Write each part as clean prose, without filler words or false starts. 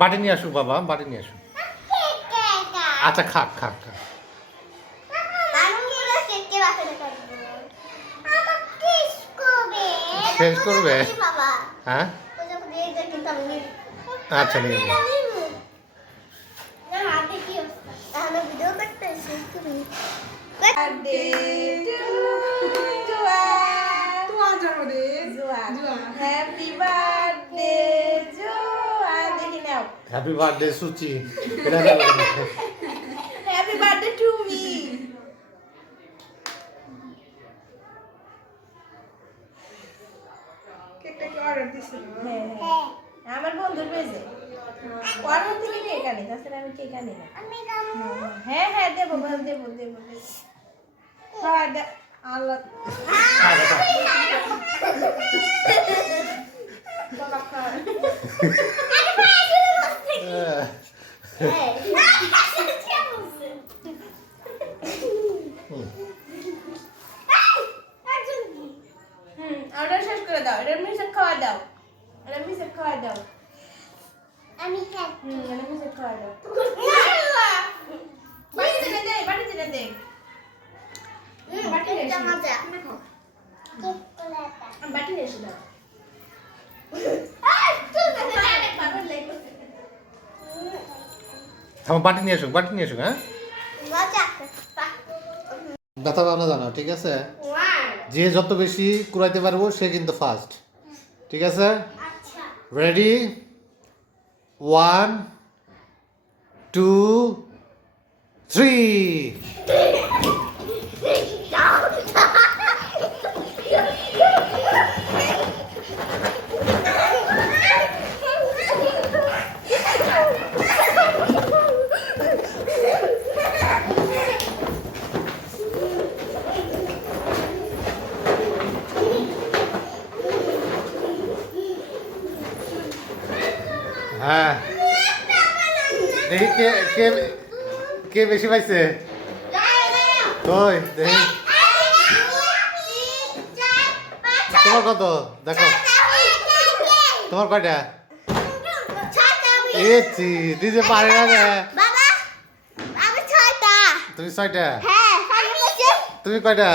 বাটি নিয়ে আসুক বাবা, বাটি নিয়ে আসুক। আচ্ছা খাক খাক খাক। শেষ করবে? হ্যাঁ আচ্ছা নিয়ে নিন। Happy birthday Suchi. Happy birthday to me. কেকটা কি অর্ডার দিছিল? হ্যাঁ আমার বন্ধুর পেজে অর্ডার থেকে কেক আনি, তাছাড়া আমি কেক আনি না। হ্যাঁ হ্যাঁ দেবো দেবো দেবো হ্যাঁ আল্লাহ অর্ডার শেষ করে দাও, এটা মিশে খাওয়া দাও, এটা মিশে খাওয়া দাও। আমি খাই। এটা মিশে খাওয়া দাও। বাটি দিলে দে, বাটি দিলে দে। বাটি এসে মজা। বাটি এসে দাও। আমার বাটি নিয়ে আসুক, বাটি নিয়ে আসুক। হ্যাঁ ব্যথা পাওয়া জানো, ঠিক আছে? যে যত বেশি কুড়াইতে পারবো সে কিন্তু ফার্স্ট, ঠিক আছে? রেডি, 1 2 3। হ্যাঁ দেখি কে কে কে বেশি পাইছে। কই দেখি তোমার কত দেখো, তোমার কয়টা? এছি দিতে পারে না রে। তুমি 6টা, তুমি কয়টা?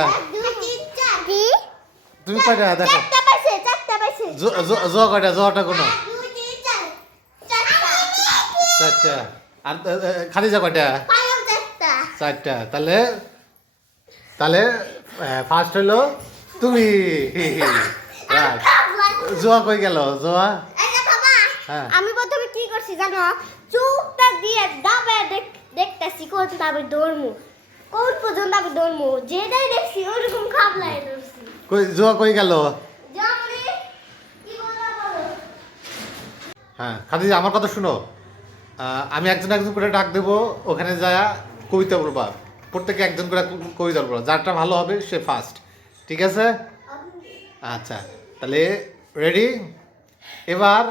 তুমি কয়টা দেখো? জোয়া কয়টা? জোয়াটা কোনো 4টা। আর খাদিজা কয়টা? 4টা। তাহলে তাহলে ফার্স্ট হইলো তুমি। জোয়া কই গেল? জোয়া আমি প্রথমে কি করছি জানো, চোখটা দিয়ে দাবে দেখতেছি কোন দাবে দৌড়মু, কোন পর্যন্ত আমি দৌড়মু, যেটাই দেখছি ওরকম খাবলাই দৌড়ছি। কই জোয়া কই গেল? জানি কি বলবো বলো। হ্যাঁ খাদিজা আমার কথা শুনো, আমি একজন একজন করে ডাক দেবো, ওখানে যায় কবিতা বলবা, প্রত্যেকে একজন করে কবিতা বলবা, যারটা ভালো হবে সে ফার্স্ট, ঠিক আছে? আচ্ছা তাহলে রেডি, এবার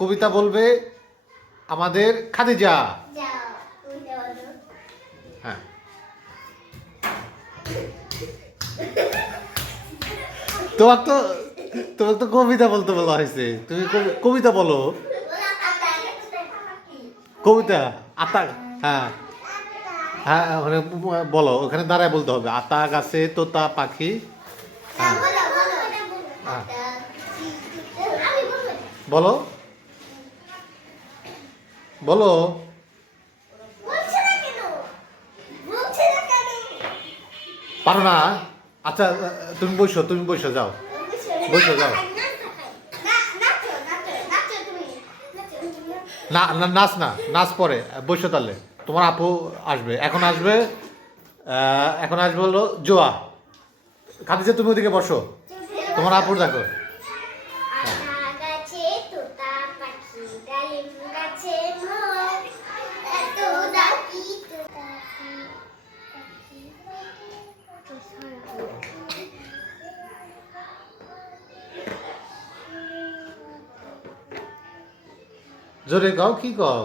কবিতা বলবে আমাদের খাদিজা। যাও তুমি বলো। হ্যাঁ তোমার তো তোমার তো কবিতা বলতে বলা হয়েছে, তুমি কবিতা বলো। কবিতা আতা, হ্যাঁ হ্যাঁ ওখানে বলো, ওখানে দাঁড়ায় বলতে হবে। আতা গাছে তোতা পাখি। হ্যাঁ হ্যাঁ বলো বলো। পারো না? আচ্ছা তুমি বসো, তুমি বসো, যাও বসো যাও। না না নাচ না, নাচ পরে, বসো তাহলে। তোমার আপু আসবে, এখন আসবে, এখন আসবে হলো জোয়া। খাদিজা তুমি ওদিকে বসো, তোমার আপুর দেখো। জোরে গাও, কি গাও?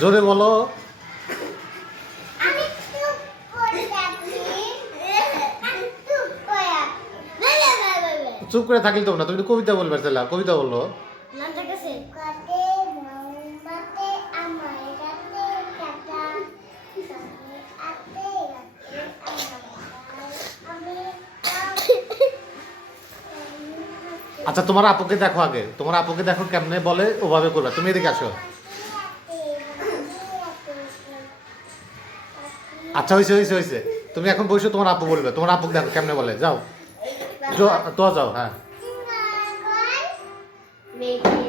জোরে বলো। চুপ করে থাকলে তো না, তুমি তো কবিতা বলবে, তাহলে কবিতা বললো। নামটা কাছে কাটে মোমবাতি আমার রাতে কাটা সবে আতে আমি আচ্ছা তোমার আপুকে দেখো আগে, তোমার আপুকে দেখো কেমনে বলে, ওভাবে করবে। তুমি এদিকে আসো। আচ্ছা হয়েছে হয়েছে হয়েছে, তুমি এখন বসে তোমার আপু বলবে, তোমার আপুকে দেখো কেমনে বলে, যাও তো যাও। হ্যাঁ মেঘে